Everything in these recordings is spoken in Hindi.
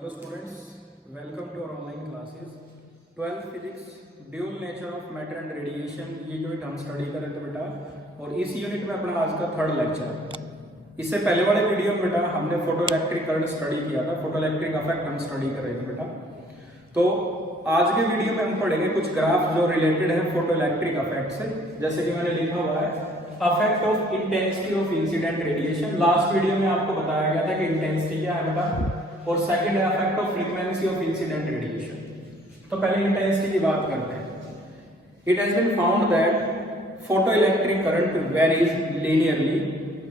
Hello students, welcome to our online classes. 12th physics dual nature of matter and radiation, ये यूनिट हम स्टडी कर रहे थे बेटा। और इस यूनिट में अपना आज का थर्ड लेक्चर। इससे पहले वाले वीडियो में बेटा हमने फोटो इलेक्ट्रिक करंट स्टडी किया था, फोटो इलेक्ट्रिक इफेक्ट हम स्टडी कर रहे थे बेटा। तो आज के वीडियो में हम पढ़ेंगे कुछ ग्राफ जो रिलेटेड है फोटो इलेक्ट्रिक इफेक्ट से। जैसे कि मैंने लिखा हुआ है effect of intensity of incident radiation. Last video में आपको बताया गया था कि इंटेंसिटी क्या है बेटा, और सेकंड है effect of frequency of incident radiation. तो पहले इंटेंसिटी की बात करते हैं। It has been found that photoelectric current varies linearly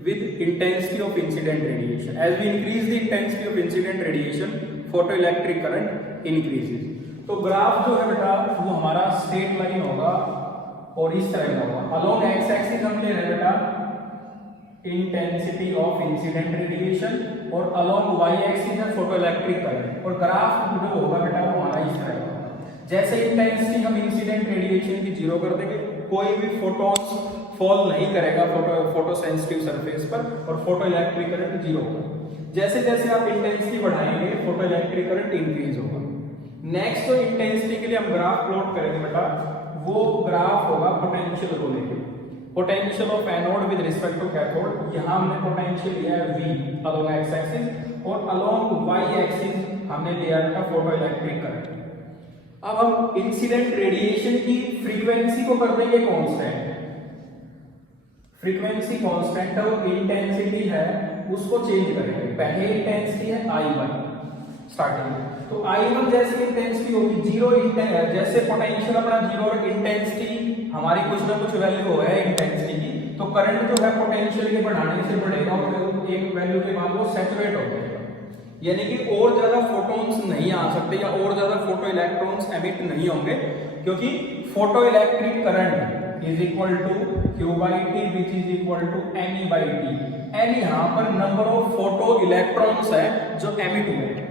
with intensity of incident radiation. As we increase the intensity of incident radiation, photoelectric current increases. तो ग्राफ जो है बेटा वो हमारा स्ट्रेट लाइन होगा और इस तरह का होगा। अलोंग एक्स एक्सिस हम ले रहे हैं बेटा इंटेंसिटी ऑफ इंसिडेंट रेडिएशन, और अलोंग वाई एक्सिस है फोटोइलेक्ट्रिक करंट। और ग्राफ जो होगा बेटा वो हमारा इस तरह का होगा। जैसे इंटेंसिटी हम इंसिडेंट रेडिएशन की जीरो कर देंगे, कोई भी फोटॉन्स फॉल नहीं करेगा फोटो सेंसिटिव सरफेस पर, और फोटो इलेक्ट्रिक करंट जीरो होगा। जैसे जैसे आप इंटेंसिटी बढ़ाएंगे फोटो इलेक्ट्रिक करंट इंक्रीज होगा। नेक्स्ट जो इंटेंसिटी के लिए हम ग्राफ प्लॉट करेंगे बेटा, वो ग्राफ होगा पोटेंशियल को लेकर। Potential of anode with respect to cathode. यहां हमने पोटेंशियल लिया है V अलोंग एक्स एक्सिस, और अलोंग वाई एक्सिस हमने लिया है फोटो इलेक्ट्रिक करंट। अब हम इंसिडेंट रेडिएशन की फ्रीक्वेंसी को कर देंगे कांस्टेंट। फ्रीक्वेंसी कांस्टेंट और इंटेंसिटी है उसको चेंज करेंगे। पहले इंटेंसिटी है I1 स्टार्टिंग में, तो I1 जैसे इंटेंसिटी होगी जीरो, जैसे पोटेंशियल अपना जीरो और इंटेंसिटी हमारी कुछ ना कुछ वैल्यू है इंटेंसिटी की, तो करंट जो है पोटेंशियल के बढ़ाने से बढ़ेगा और एक वैल्यू के बाद वो सैचुरेट हो जाएगा। यानी कि और ज्यादा फोटॉन्स नहीं आ सकते या और ज्यादा फोटो इलेक्ट्रॉन्स एमिट नहीं होंगे, क्योंकि photoelectric current is equal to Q by T which is equal to Ne by T। N यहाँ पर नंबर ऑफ फोटो इलेक्ट्रॉन्स है जो एमिट हुए।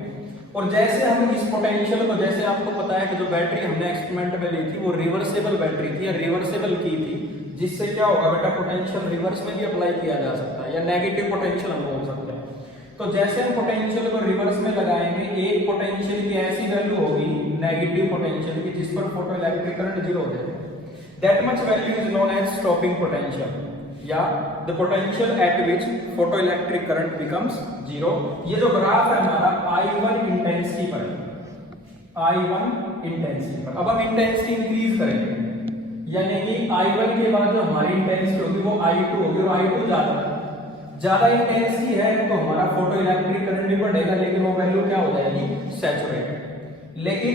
और जैसे हम इस पोटेंशियल को, जैसे आपको पता है कि जो बैटरी हमने एक्सपेरिमेंट में ली थी वो रिवर्सेबल बैटरी थी या रिवर्सेबल की थी, जिससे क्या होगा बेटा पोटेंशियल रिवर्स में भी अप्लाई किया जा सकता है या नेगेटिव पोटेंशियल हम बोल सकते हैं। तो जैसे हम पोटेंशियल को रिवर्स में लगाएंगे, एक पोटेंशियल की ऐसी वैल्यू होगी नेगेटिव पोटेंशियल की जिस पर फोटो इलेक्ट्रिक करंट जीरो हो जाएगा। That much value is known as stopping potential, या the potential at which photoelectric current becomes zero। ये जो ग्राफ है हमारा I1 इंटेंसिटी पर, I1 इंटेंसिटी पर। अब हम इंटेंसिटी इंक्रीज करेंगे, यानी कि I1 के बाद जो हमारी इंटेंसिटी होगी वो I2 होगी, और I2 ज्यादा इंटेंसिटी है तो हमारा फोटो इलेक्ट्रिक करंट भी बढ़ेगा, लेकिन वो वैल्यू क्या हो जाएगी सैचुरेटेड। लेकिन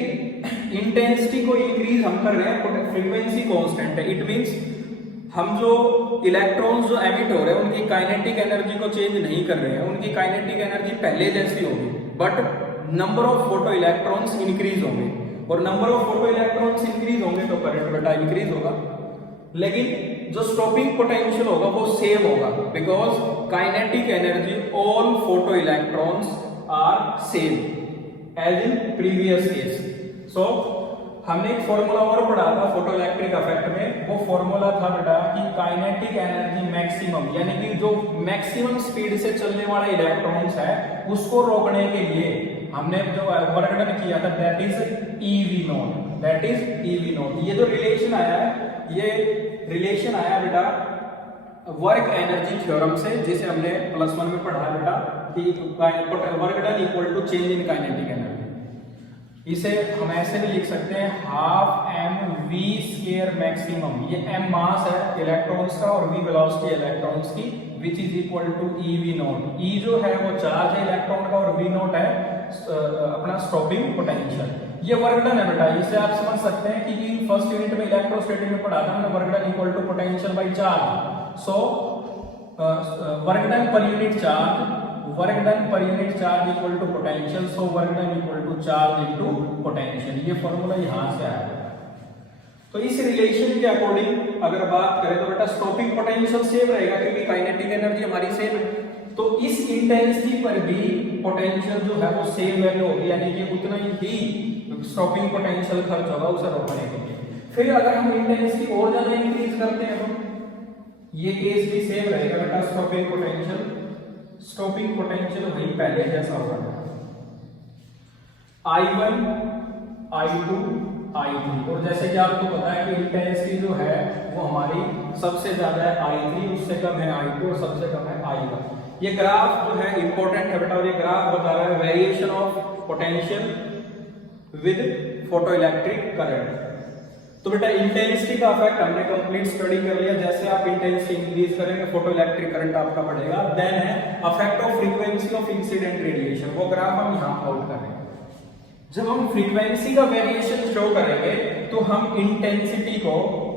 इंटेंसिटी को इंक्रीज हम कर रहे हैं, फ्रीक्वेंसी कांस्टेंट है। इट मींस हम जो इलेक्ट्रॉन्स जो एमिट हो रहे हैं उनकी काइनेटिक एनर्जी को चेंज नहीं कर रहे हैं, उनकी काइनेटिक एनर्जी पहले जैसी होगी, but number of photo electrons increase होंगे, और number of photo electrons increase होंगे तो करंट बेटा इंक्रीज होगा। लेकिन जो स्टॉपिंग पोटेंशियल होगा वो सेम होगा, because kinetic energy all photoelectrons are same as in previous case. So हमने एक फॉर्मूला और पढ़ा था फोटो इलेक्ट्रिक इफेक्ट में, वो फॉर्मूला था बेटा कि काइनेटिक एनर्जी मैक्सिमम, यानी कि जो मैक्सिमम स्पीड से चलने वाला इलेक्ट्रॉन्स है उसको रोकने के लिए हमने जो वर्क डन किया था that is EV not, that is EV not. ये जो रिलेशन आया है, ये रिलेशन आया बेटा वर्क एनर्जी थ्योरम से, जिसे हमने +1 में पढ़ा बेटा कि work done equal to change in kinetic energy. इसे हम ऐसे भी लिख सकते हैं हाफ mv² मैक्सिमम। ये m मास है इलेक्ट्रॉन्स का और v वेलोसिटी इलेक्ट्रॉन्स की, which is equal to EV naught. E जो है वो चार्ज है इलेक्ट्रॉन का, और v नॉट है अपना स्टॉपिंग पोटेंशियल। ये वर्क डन है बेटा, इसे आप समझ सकते हैं कि फर्स्ट यूनिट में इलेक्ट्रोस्टैटिक में पढ़ा था हमने, work done equal to potential by charge. So work done per unit charge, work done per unit charge equal to potential, so work done equal to charge into potential. ये फॉर्मूला यहां से आया है। तो इस रिलेशन के अकॉर्डिंग अगर बात करें तो बेटा स्टॉपिंग पोटेंशियल सेम रहेगा, क्योंकि काइनेटिक एनर्जी हमारी सेम है। तो इस इंटेंसिटी पर भी पोटेंशियल जो है वो सेम वैल्यू होगी, यानी कि उतना ही स्टॉपिंग पोटेंशियल खर्च होगा उसे रोकने के लिए। फिर अगर हम इंटेंसिटी और ज्यादा इंक्रीज करते हैं तो ये केस भी सेम रहेगा बेटा, स्टॉपिंग पोटेंशियल वही पहले जैसा होगा। I1, I2, I3, और जैसे कि आपको पता है कि इंटेंसिटी जो है वो हमारी सबसे ज्यादा है I3, उससे कम है I2 और सबसे कम है I1। ये ग्राफ जो है इंपॉर्टेंट है बेटा, और ये ग्राफ बता रहा है variation of potential with photoelectric current. तो बेटा इंटेंसिटी का इफेक्ट हमने कंप्लीट स्टडी कर लिया। जैसे आप इंटेंसिटी इंक्रीज करेंगे फोटोइलेक्ट्रिक करंट आपका बढ़ेगा। देन है effect of frequency of incident radiation, वो ग्राफ हम यहां आउट कर रहे हैं। जब हम फ्रीक्वेंसी का वेरिएशन शो करेंगे तो हम इंटेंसिटी को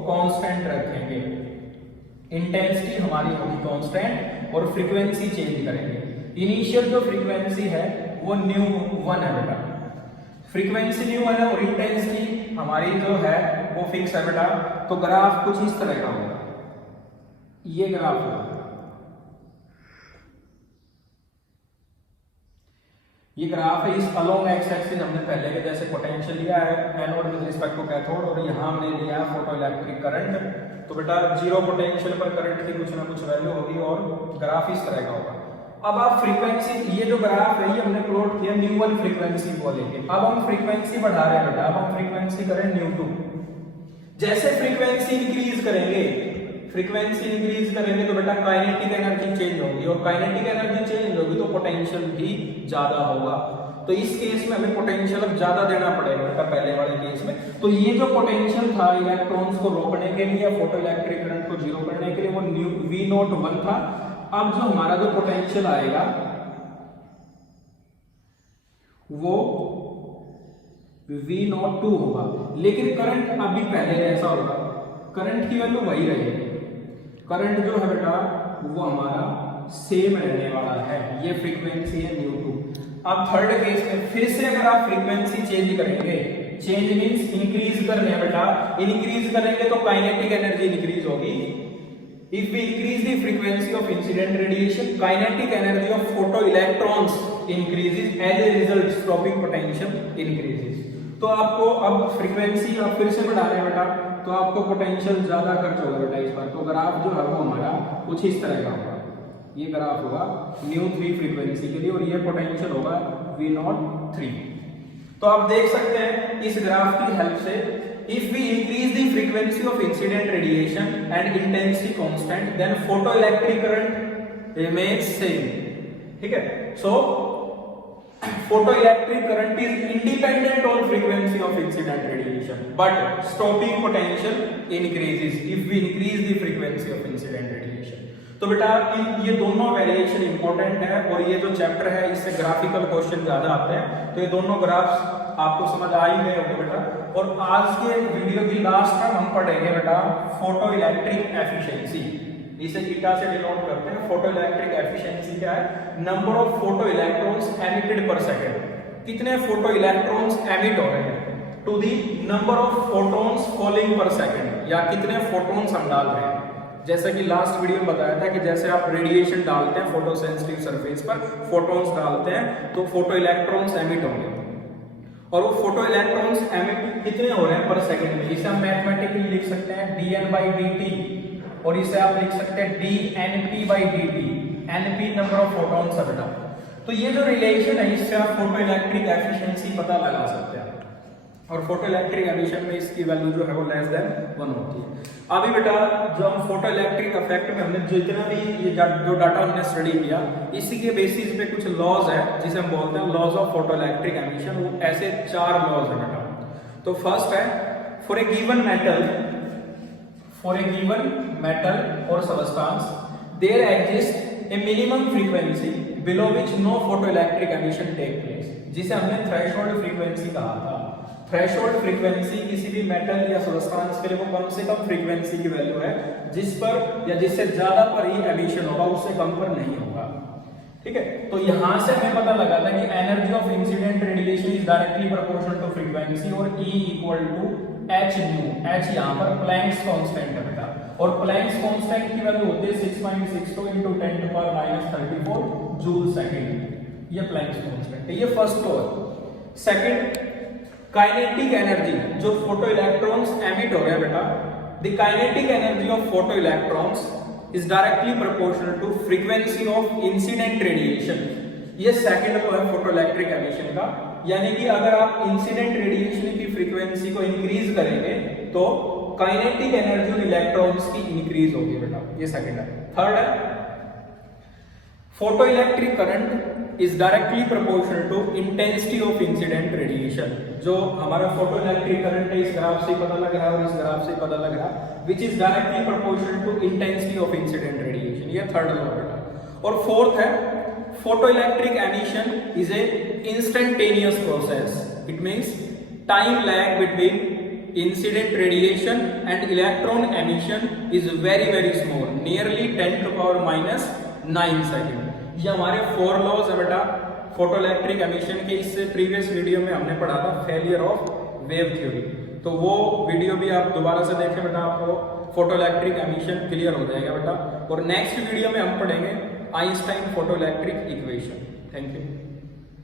कांस्टेंट रखेंगे, इंटेंसिटी हमारी होगी कांस्टेंट और फ्रीक्वेंसी चेंज करेंगे। इनिशियल जो फ्रीक्वेंसी है वो ν1 है बेटा, फ्रीक्वेंसी ν1 है और इंटेंसिटी हमारी जो है वो फिक्स है बेटा। तो ग्राफ कुछ इस तरह का होगा, ये ग्राफ होगा, ये ग्राफ है। इस अलोंग एक्स एक्सिस हमने पहले के जैसे पोटेंशियल लिया है anode with respect to cathode, और यहां हमने लिया है फोटोइलेक्ट्रिक करंट। तो बेटा जीरो पोटेंशियल पर करंट की कुछ ना कुछ वैल्यू होगी और ग्राफ इस तरह का होगा। अब आप फ्रीक्वेंसी, ये जो ग्राफ है ये हमने प्लॉट किया ν1 फ्रीक्वेंसी को लेके। अब हम फ्रीक्वेंसी बढ़ा रहे हैं बेटा, अब हम फ्रीक्वेंसी करें ν2। जैसे फ्रीक्वेंसी इंक्रीज करेंगे, फ्रीक्वेंसी इंक्रीज करेंगे तो बेटा काइनेटिक एनर्जी चेंज होगी, और काइनेटिक एनर्जी चेंज होगी तो पोटेंशियल भी ज्यादा होगा। तो इस केस में हमें पोटेंशियल अब ज्यादा देना पड़ेगा बेटा पहले वाले केस में। तो ये जो पोटेंशियल था इलेक्ट्रॉन्स को रोकने के लिए, फोटोइलेक्ट्रिक करंट को जीरो करने के लिए, वो V01 था। अब जो हमारा जो पोटेंशियल आएगा वो V02 होगा, लेकिन करंट अभी पहले जैसा होगा, करंट की वैल्यू वही रहेगी। करंट जो है बेटा वो हमारा सेम रहने वाला है, ये फ्रीक्वेंसी है ν2। अब थर्ड केस में फिर से अगर आप फ्रीक्वेंसी चेंज करेंगे, चेंज मींस इंक्रीज कर रहे हैं बेटा, इंक्रीज करेंगे तो काइनेटिक एनर्जी इंक्रीज होगी। If we increase the frequency of incident radiation, kinetic energy of photoelectrons increases, as a result stopping potential increases। तो आपको अब फ्रीक्वेंसी आप फिर से बढ़ा रहे हैं बेटा, तो आपको पोटेंशियल ज्यादा खर्च होगा बेटा इस बार। तो ग्राफ जो है वो हमारा कुछ इस तरह का होगा, ये ग्राफ होगा ν3 फ्रीक्वेंसी के लिए, और ये पोटेंशियल होगा V03। तो आप देख सकते हैं इस ग्राफ की हेल्प से, if we increase the frequency of incident radiation and intensity constant, then photoelectric current remains same। ठीक है, so photoelectric current is independent on frequency of incident radiation, but stopping potential increases if we increase the frequency of incident radiation। तो बेटा ये दोनों वेरिएशन इंपॉर्टेंट है, और ये जो चैप्टर है इससे ग्राफिकल क्वेश्चन ज्यादा आते हैं, तो ये दोनों ग्राफ्स आपको समझ आ ही गए होंगे बेटा। और आज के वीडियो की लास्ट में हम पढ़ेंगे बेटा फोटोइलेक्ट्रिक एफिशिएंसी, इसे ईटा से डिनोट करते हैं। फोटोइलेक्ट्रिक एफिशिएंसी क्या है? Number of photoelectrons emitted per second, कितने फोटो इलेक्ट्रॉन्स एमिट हो रहे हैं, to the number of photons falling per second, या कितने फोटॉन्स हम डाल रहे हैं। जैसा कि लास्ट वीडियो में बताया था कि जैसे आप रेडिएशन डालते हैं फोटो सेंसिटिव सरफेस पर, फोटॉन्स डालते हैं तो फोटो इलेक्ट्रॉन्स एमिट होंगे, और वो फोटो इलेक्ट्रॉन्स एमिट कितने हो रहे हैं पर सेकंड में। इसे हम मैथमेटिकली लिख सकते हैं dN/dt, और इसे आप लिख सकते हैं dNp/dt, Np number of photons है बेटा। तो ये जो रिलेशन है इससे आप फोटो इलेक्ट्रिक एफिशिएंसी पता लगा सकते हैं, और फोटो इलेक्ट्रिक एमिशन में इसकी वैल्यू जो है वो लेस देन 1 होती है। अभी बेटा जो हम फोटो इलेक्ट्रिक इफेक्ट में हमने जितना भी ये जो डाटा हमने स्टडी किया, इसी के बेसिस पे कुछ लॉज है जिसे हम बोलते हैं laws of photoelectric emission. वो ऐसे 4 लॉज है बेटा। तो फर्स्ट है फॉर ए गिवन मेटल और substance there exist a minimum frequency below which no photoelectric emission take place, जिसे हमने थ्रेशोल्ड फ्रीक्वेंसी कहा था। थ्रेशोल्ड फ्रीक्वेंसी किसी भी मेटल या सब्सटेंस के लिए वो कम से कम फ्रीक्वेंसी की वैल्यू है जिस पर या जिससे ज्यादा पर ही एमिशन होगा, उससे कम पर नहीं होगा। ठीक है, तो यहां से हमें पता लगा था कि energy of incident radiation is directly proportional to frequency, और E equal to h nu. h यहां पर प्लैंक्स कांस्टेंट है बेटा, और प्लैंक्स कांस्टेंट की वैल्यू होती है 6.62 × 10⁻³ जूल सेकंड। ये प्लैंक्स कांस्टेंट है, ये फर्स्ट लॉ है। सेकंड, काइनेटिक एनर्जी जो फोटो इलेक्ट्रॉन्स एमिट हो रहे हैं बेटा, the kinetic energy of photoelectrons is directly proportional to frequency of incident radiation. ये सेकंड लॉ है फोटोइलेक्ट्रिक एमिशन का, यानी कि अगर आप इंसिडेंट रेडिएशन की फ्रीक्वेंसी को इंक्रीज करेंगे तो काइनेटिक एनर्जी ऑफ इलेक्ट्रॉन्स की इंक्रीज होगी बेटा, ये सेकंड है। थर्ड है photoelectric current is directly proportional to intensity of incident radiation. जो हमारा फोटोइलेक्ट्रिक करंट है, इस ग्राफ से पता लग रहा है और इस ग्राफ से पता लग रहा है, which is directly proportional to intensity of incident radiation, ये थर्ड लॉ बेटा। और फोर्थ है photoelectric emission is a instantaneous process, it means time lag between incident radiation and electron emission is very small, nearly 10 to power minus 9 second. ये हमारे 4 लॉज है बेटा फोटोइलेक्ट्रिक एमिशन के। इससे प्रीवियस वीडियो में हमने पढ़ा था फेलियर ऑफ वेव थ्योरी, तो वो वीडियो भी आप दोबारा से देखें बेटा, आपको फोटोइलेक्ट्रिक एमिशन क्लियर हो जाएगा बेटा। और नेक्स्ट वीडियो में हम पढ़ेंगे Einstein photoelectric equation. Thank you.